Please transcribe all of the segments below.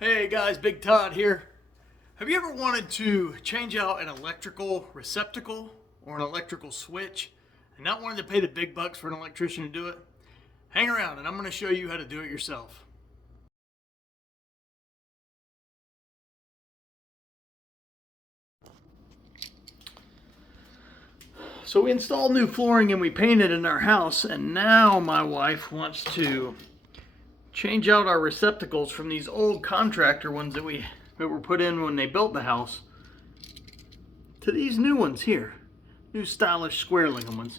Hey guys, Big Todd here. Have you ever wanted to change out an electrical receptacle or an electrical switch and not wanted to pay the big bucks for an electrician to do it? Hang around and I'm going to show you how to do it yourself. So we installed new flooring and we painted in our house, and now my wife wants to change out our receptacles from these old contractor ones that were put in when they built the house to these new ones here, new stylish square link ones.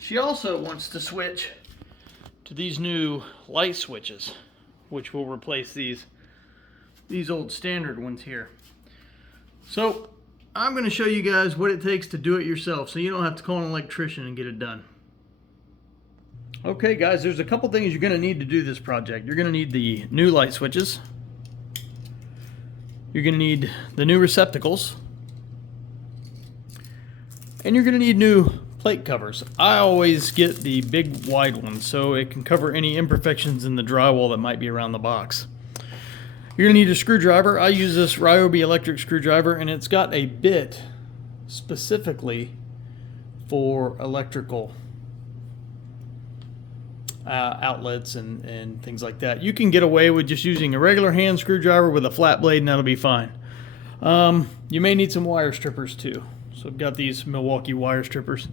She also wants to switch to these new light switches, which will replace these old standard ones here. So I'm going to show you guys what it takes to do it yourself, so you don't have to call an electrician and get it done. Okay guys, there's a couple things you're going to need to do this project. You're going to need the new light switches. You're going to need the new receptacles. And you're going to need new plate covers. I always get the big wide ones so it can cover any imperfections in the drywall that might be around the box. You're going to need a screwdriver. I use this Ryobi electric screwdriver, and it's got a bit specifically for electrical outlets and things like that. You can get away with just using a regular hand screwdriver with a flat blade and that'll be fine. You may need some wire strippers too. So I've got these Milwaukee wire strippers.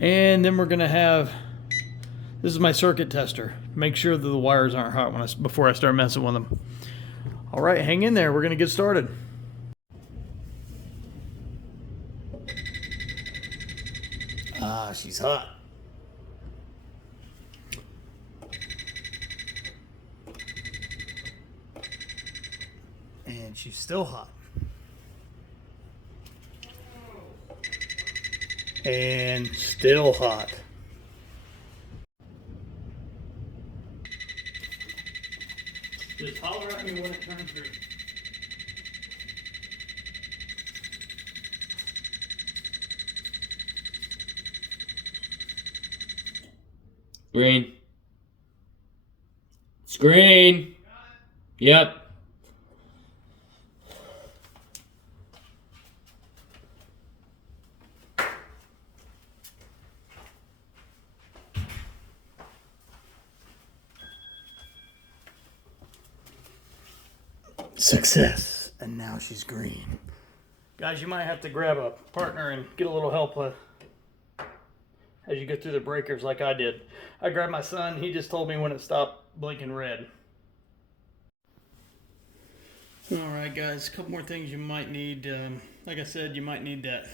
And then we're going to have, this is my circuit tester. Make sure that the wires aren't hot before I start messing with them. All right, hang in there. We're going to get started. Ah, she's hot. And she's still hot. And still hot. Just holler at me when it turns green. Green. It's green. Yep. Success. And now she's green. Guys, you might have to grab a partner and get a little help as you go through the breakers like I did. I grabbed my son. He just told me when it stopped blinking red. Alright guys, a couple more things you might need. Like I said, you might need that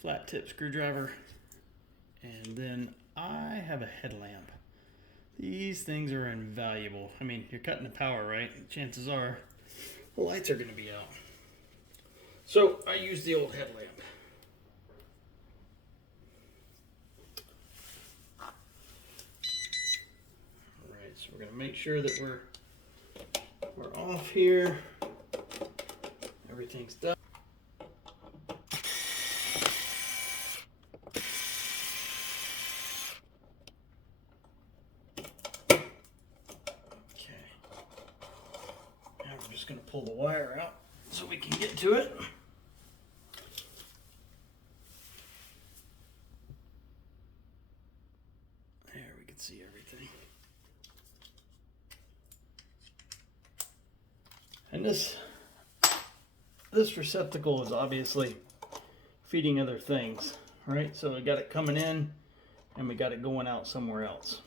flat tip screwdriver. And then I have a headlamp. These things are invaluable. I mean, you're cutting the power, right? Chances are the lights are going to be out. So I use the old headlamp. Alright, so we're going to make sure that we're off here. Everything's done. We're just going to pull the wire out so we can get to it. There, we can see everything. And this receptacle is obviously feeding other things, right? So we got it coming in and we got it going out somewhere else.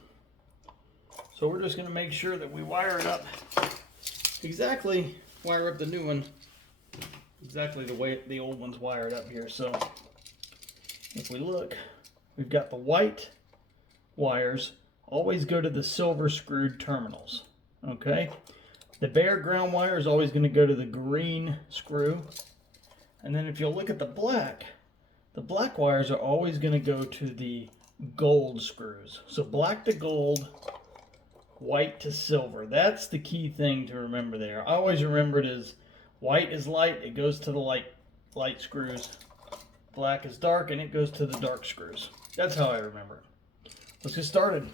So we're just going to make sure that we wire it up exactly, wire up the new one exactly the way the old one's wired up here. So if we look, we've got the white wires always go to the silver screwed terminals. Okay, the bare ground wire is always going to go to the green screw, and then if you'll look at the black wires are always going to go to the gold screws. So black to gold, white to silver. That's the key thing to remember there. I always remember it as white is light, it goes to the light screws. Black is dark, and it goes to the dark screws. That's how I remember it. Let's get started.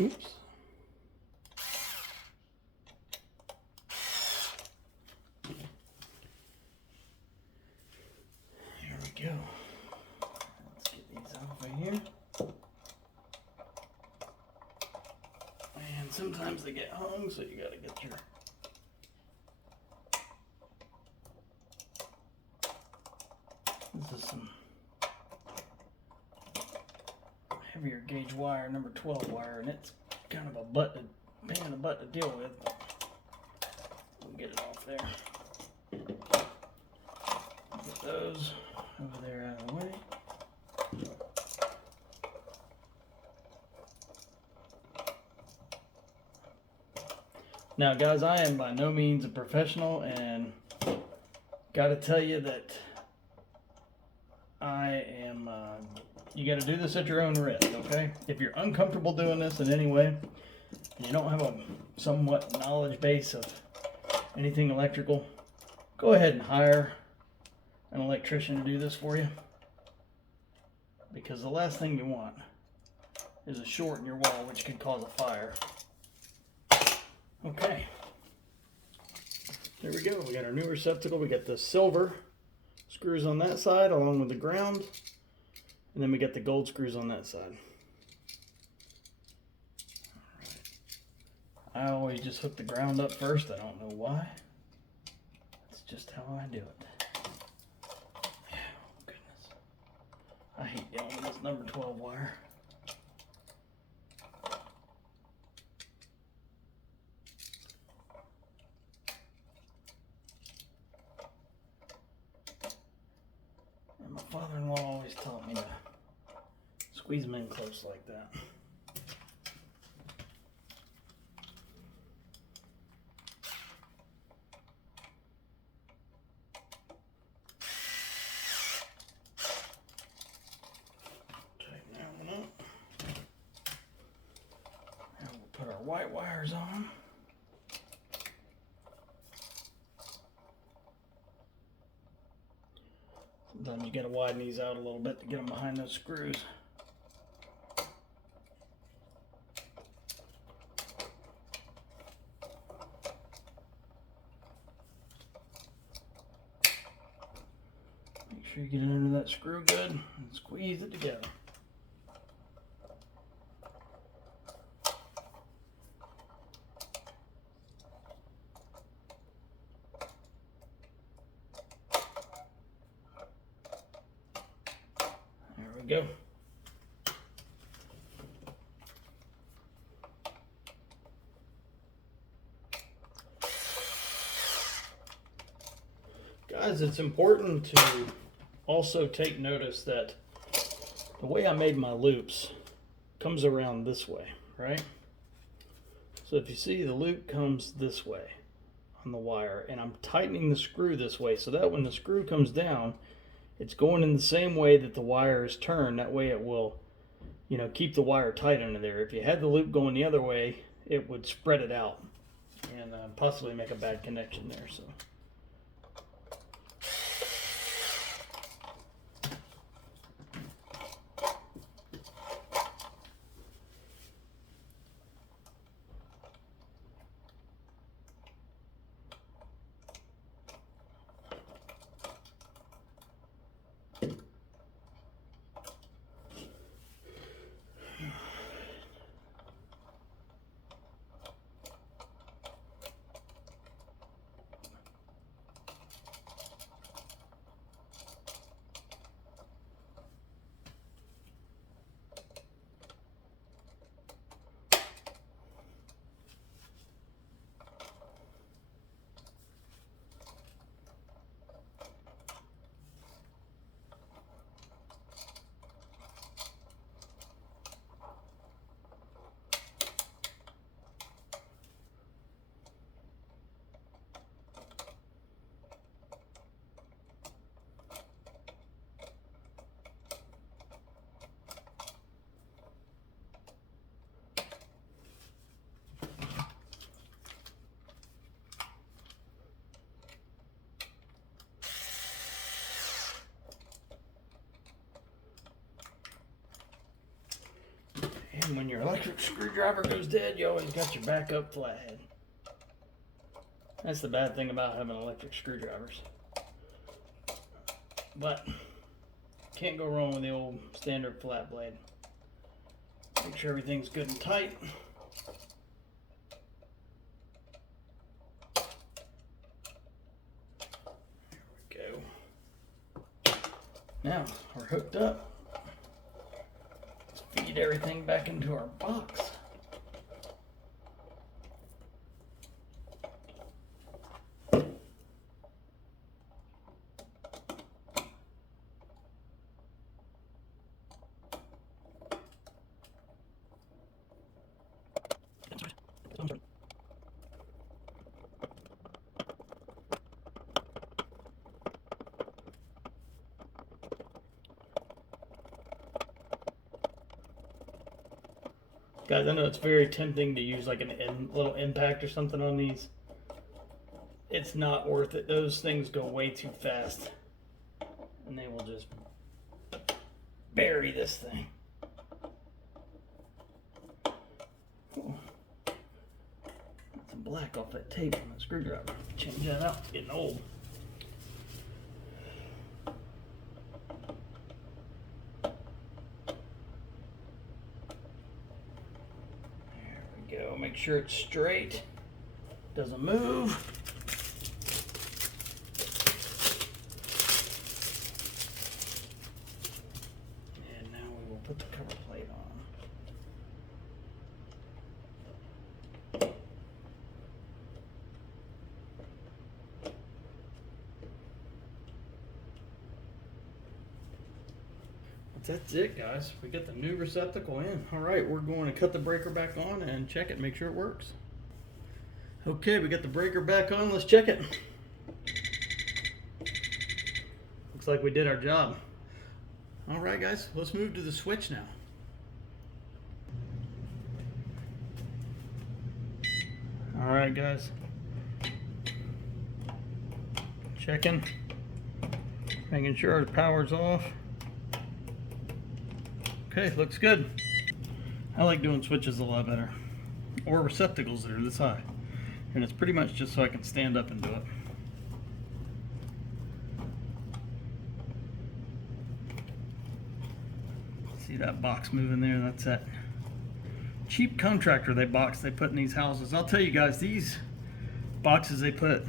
Oops. There we go. Let's get these off of here. And sometimes they get hung, so you gotta get your this is some heavier gauge wire, number 12 wire, and it's kind of a pain in the butt to deal with, but we'll get it off there. Get those over there out of the way. Now guys, I am by no means a professional, and gotta tell you that I am, you gotta do this at your own risk, okay? If you're uncomfortable doing this in any way, and you don't have a somewhat knowledge base of anything electrical, go ahead and hire an electrician to do this for you. Because the last thing you want is a short in your wall, which could cause a fire. Okay, there we go. We got our new receptacle. We got the silver screws on that side along with the ground, and then we got the gold screws on that side. All right. I always just hook the ground up first. I don't know why. That's just how I do it. Oh, goodness. I hate dealing with this number 12 wire. My father-in-law always taught me to squeeze them in close like that. Tighten that one up. And we'll put our white wires on. Sometimes you gotta widen these out a little bit to get them behind those screws. Make sure you get it under that screw good and squeeze it together. There we go. Guys, it's important to also take notice that the way I made my loops comes around this way, right? So if you see, the loop comes this way on the wire, and I'm tightening the screw this way so that when the screw comes down, it's going in the same way that the wire is turned. That way it will, keep the wire tight under there. If you had the loop going the other way, it would spread it out and possibly make a bad connection there. So. And when your electric screwdriver goes dead, you always got your backup flathead. That's the bad thing about having electric screwdrivers. But can't go wrong with the old standard flat blade. Make sure everything's good and tight. There we go. Now we're hooked up. Let's feed everything back into our box. Guys, I know it's very tempting to use like a little impact or something on these. It's not worth it. Those things go way too fast. And they will just bury this thing. Oh. Got some black off that tape on that screwdriver. Change that out. It's getting old. Go. Make sure it's straight, doesn't move. And now we will put the cover plate on. That's it, guys. We got the new receptacle in. All right, we're going to cut the breaker back on and check it, make sure it works. Okay, we got the breaker back on. Let's check it. Looks like we did our job. All right, guys, let's move to the switch now. All right, guys. Checking. Making sure our power's off. Okay, looks good. I like doing switches a lot better. Or receptacles that are this high. And it's pretty much just so I can stand up and do it. See that box moving there? That's that cheap contractor they put in these houses. I'll tell you guys, these boxes they put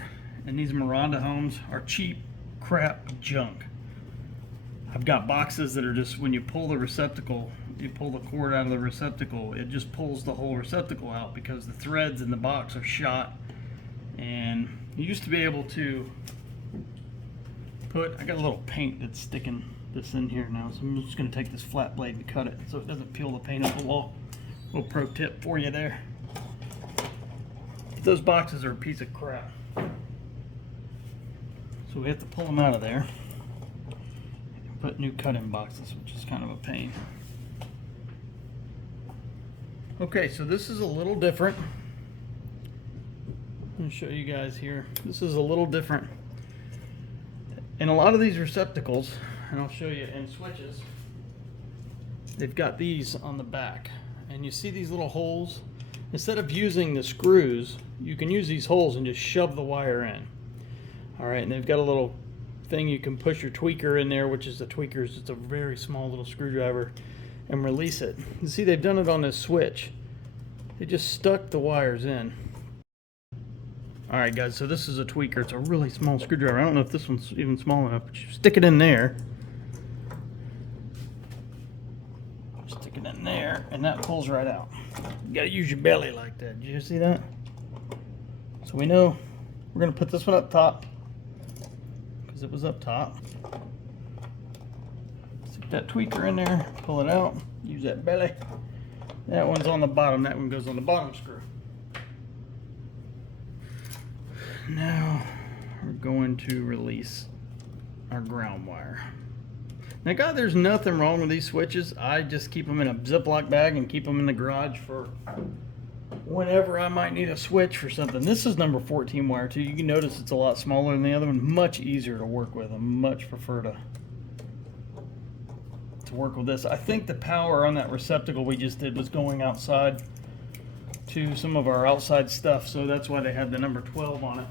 in these Miranda homes are cheap crap junk. I've got boxes that are just, when you pull the receptacle, you pull the cord out of the receptacle, it just pulls the whole receptacle out because the threads in the box are shot. And you used to be able to I got a little paint that's sticking this in here now, so I'm just going to take this flat blade and cut it so it doesn't peel the paint off the wall. Little pro tip for you there. Those boxes are a piece of crap. So we have to pull them out of there. Put new cut-in boxes, which is kind of a pain. Okay, so this is a little different. Let me show you guys here. This is a little different. In a lot of these receptacles, and I'll show you in switches, they've got these on the back. And you see these little holes? Instead of using the screws, you can use these holes and just shove the wire in. All right, and they've got a little thing you can push your tweaker in there, which is the tweaker's just a very small little screwdriver, and release it. You see they've done it on this switch. They just stuck the wires in. All right, guys, so this is a tweaker. It's a really small screwdriver. I don't know if this one's even small enough, but you stick it in there. Stick it in there, and that pulls right out. You gotta use your belly like that. Did you see that? So we know we're gonna put this one up top, because it was up top. Stick that tweaker in there, pull it out, use that belly. That one's on the bottom, that one goes on the bottom screw. Now we're going to release our ground wire. Now, God, there's nothing wrong with these switches. I just keep them in a Ziploc bag and keep them in the garage for whenever I might need a switch for something. This is number 14 wire too. You can notice it's a lot smaller than the other one. Much easier to work with. I much prefer to to work with this. I think the power on that receptacle we just did was going outside to some of our outside stuff, so that's why they had the number 12 on it.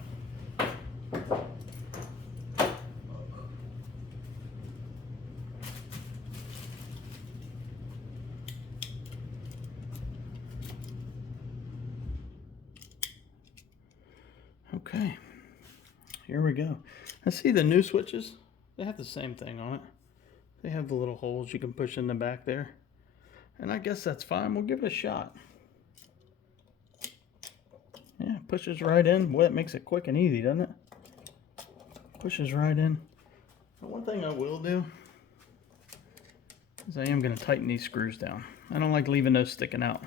Okay, here we go. I see the new switches. They have the same thing on it. They have the little holes you can push in the back there. And I guess that's fine. We'll give it a shot. Yeah, pushes right in. Boy, it makes it quick and easy, doesn't it? Pushes right in. But one thing I will do is I am going to tighten these screws down. I don't like leaving those sticking out.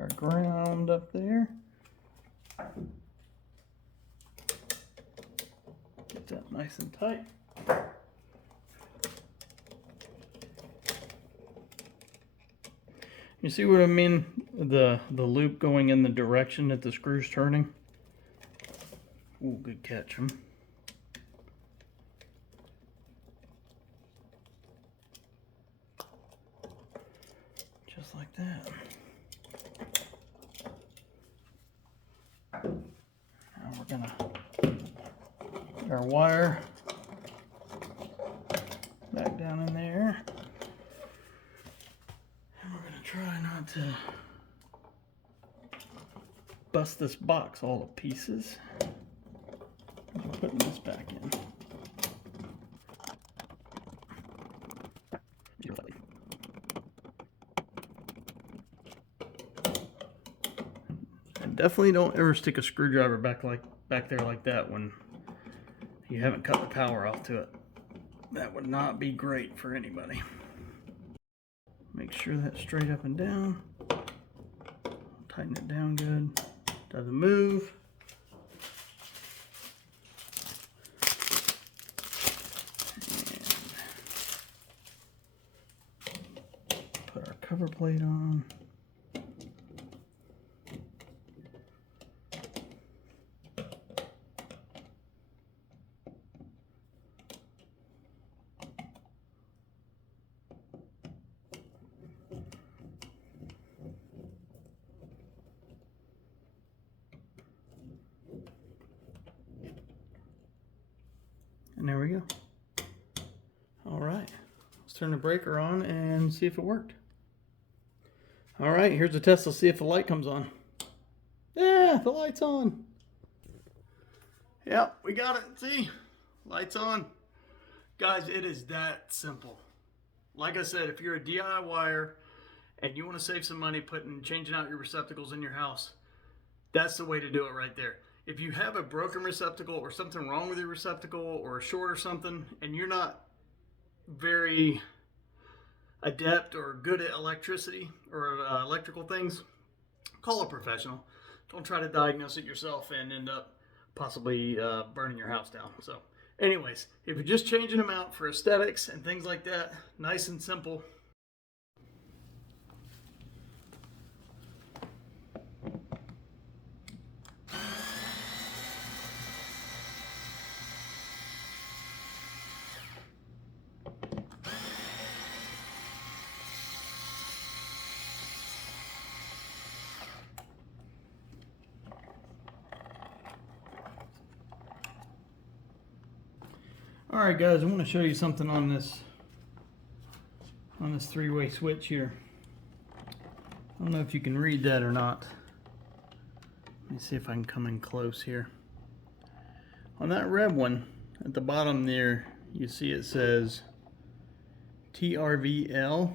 Our ground up there. Get that nice and tight. You see what I mean? The loop going in the direction that the screw's turning. Ooh, good catch, huh? Just like that. Now we're gonna put our wire back down in there. And we're gonna try not to bust this box all to pieces. We're putting this back in. And definitely don't ever stick a screwdriver back there like that when you haven't cut the power off to it. That would not be great for anybody. Make sure that's straight up and down. Tighten it down good. Doesn't move. And put our cover plate on. And there we go. All right, let's turn the breaker on and see if it worked. All right, here's the test. Let's see if the light comes on. Yeah, the light's on. Yep, we got it. See, light's on. Guys, it is that simple. Like I said, if you're a DIYer and you want to save some money changing out your receptacles in your house, that's the way to do it right there. If you have a broken receptacle or something wrong with your receptacle or a short or something, and you're not very adept or good at electricity or electrical things, call a professional. Don't try to diagnose it yourself and end up possibly burning your house down. So anyways, if you're just changing them out for aesthetics and things like that, nice and simple. All right, guys, I want to show you something on this three-way switch here. I don't know if you can read that or not. Let me see if I can come in close here. On that red one, at the bottom there, you see it says TRVL.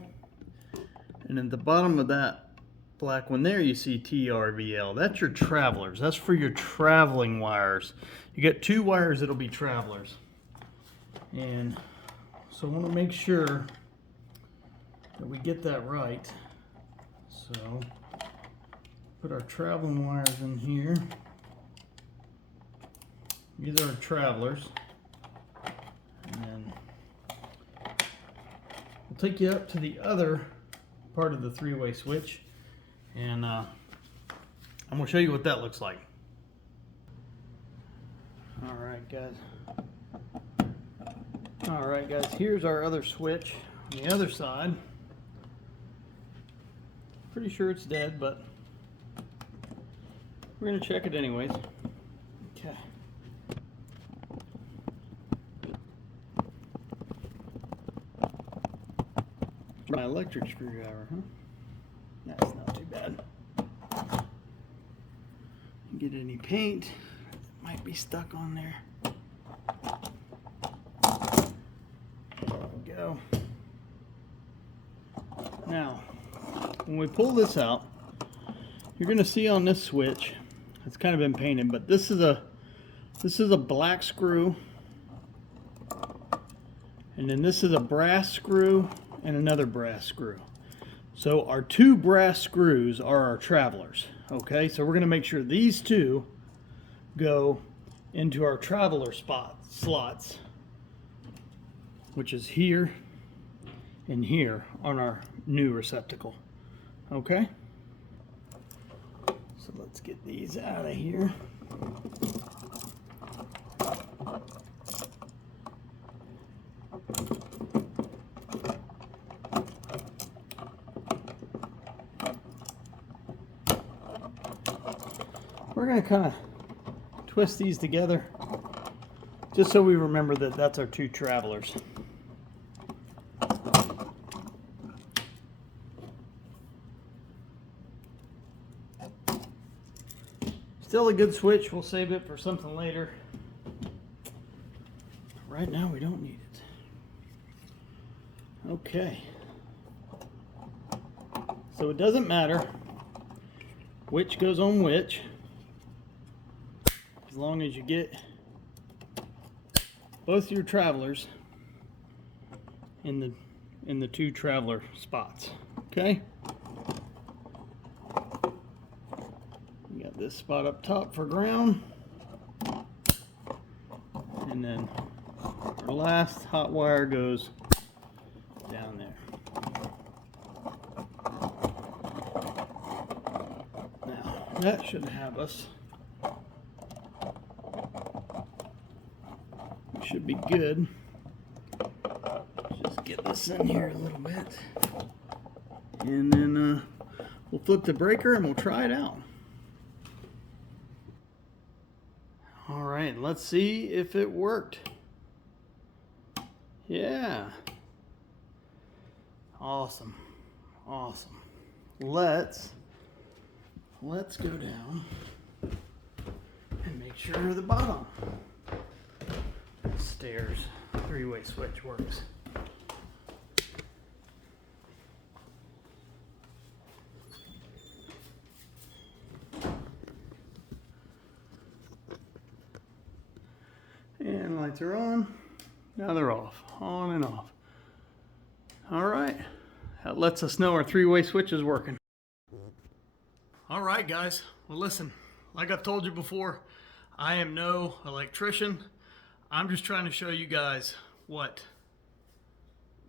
And at the bottom of that black one there, you see TRVL. That's your travelers. That's for your traveling wires. You get two wires that'll be travelers. And so I want to make sure that we get that right. So put our traveling wires in here. These are travelers. And then we'll take you up to the other part of the three-way switch, and I'm going to show you what that looks like. Alright guys, here's our other switch on the other side. Pretty sure it's dead, but we're going to check it anyways. Okay. My electric screwdriver, huh? That's not too bad. Get any paint that might be stuck on there. There we go. Now, when we pull this out, you're going to see on this switch, it's kind of been painted, but this is a black screw, and then this is a brass screw and another brass screw. So our two brass screws are our travelers. Okay, so we're going to make sure these two go into our traveler slots, which is here and here on our new receptacle. Okay, so let's get these out of here. We're going to kind of twist these together just so we remember that that's our two travelers. Still a good switch. We'll save it for something later. Right now we don't need it. Okay. So it doesn't matter which goes on which, as long as you get both your travelers in the two traveler spots. Okay? We got this spot up top for ground, and then our last hot wire goes down there. Now that should have us. Should be good. Just get this in here a little bit, and then we'll flip the breaker and we'll try it out. All right, let's see if it worked. Yeah. Awesome. Awesome. Let's go down and make sure the bottom stairs three-way switch works. And lights are on. Now they're off. On and off. All right. That lets us know our three-way switch is working. All right, guys. Well, listen, like I've told you before, I am no electrician. I'm just trying to show you guys what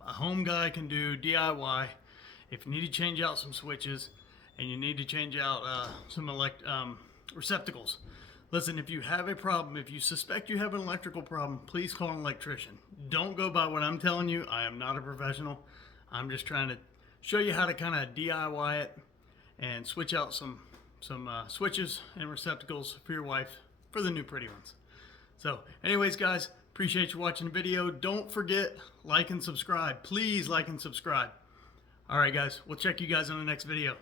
a home guy can do DIY if you need to change out some switches and you need to change out some receptacles. Listen, if you have a problem, if you suspect you have an electrical problem, please call an electrician. Don't go by what I'm telling you. I am not a professional. I'm just trying to show you how to kind of DIY it and switch out some switches and receptacles for your wife for the new pretty ones. So anyways, guys, appreciate you watching the video. Don't forget, like and subscribe. Please like and subscribe. All right, guys, we'll check you guys on the next video.